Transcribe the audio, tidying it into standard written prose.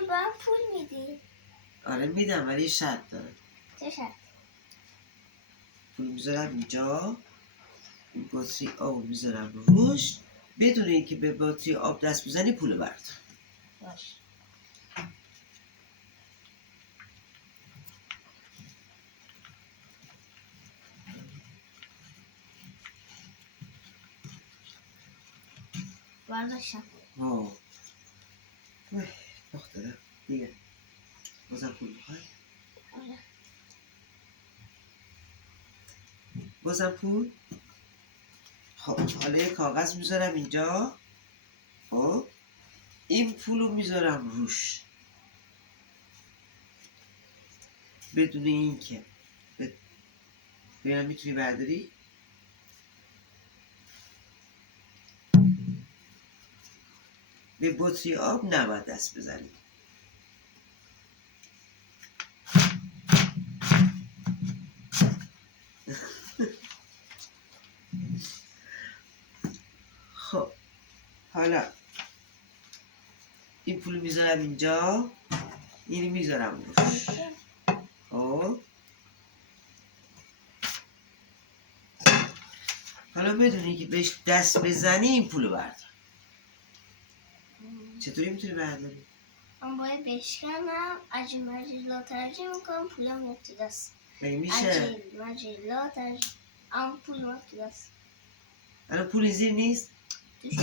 با هم پول میدی؟ آره میدم ولی شرط داره. چه شرط؟ پول میذارم اینجا، این بطری آب میذارم روش، بدون اینکه به بطری آب دست بزنی پول بردار. باش. برداشتم. دخترم دیگه بازم پول میخوای؟ آره. بازم پول؟ خب حالا یه کاغذ میذارم اینجا، خب این پولو میذارم روش بدون اینکه ببینم میتونی برداری؟ به بطری آب نباید دست بزنی. خب حالا این پول میذارم اینجا، اینو میذارم روش. خب حالا بدونی که بهش دست بزنی این پولو بردار. چطوری میتونی برداری؟ من باید بشکنم، عجیب مجید لا ترجیح میکنم، پولم میاد تو دست. مگه میشه؟ عجیب مجید لا ترجیح، اما پول میاد تو دست. الان پول زیر نیست؟ توش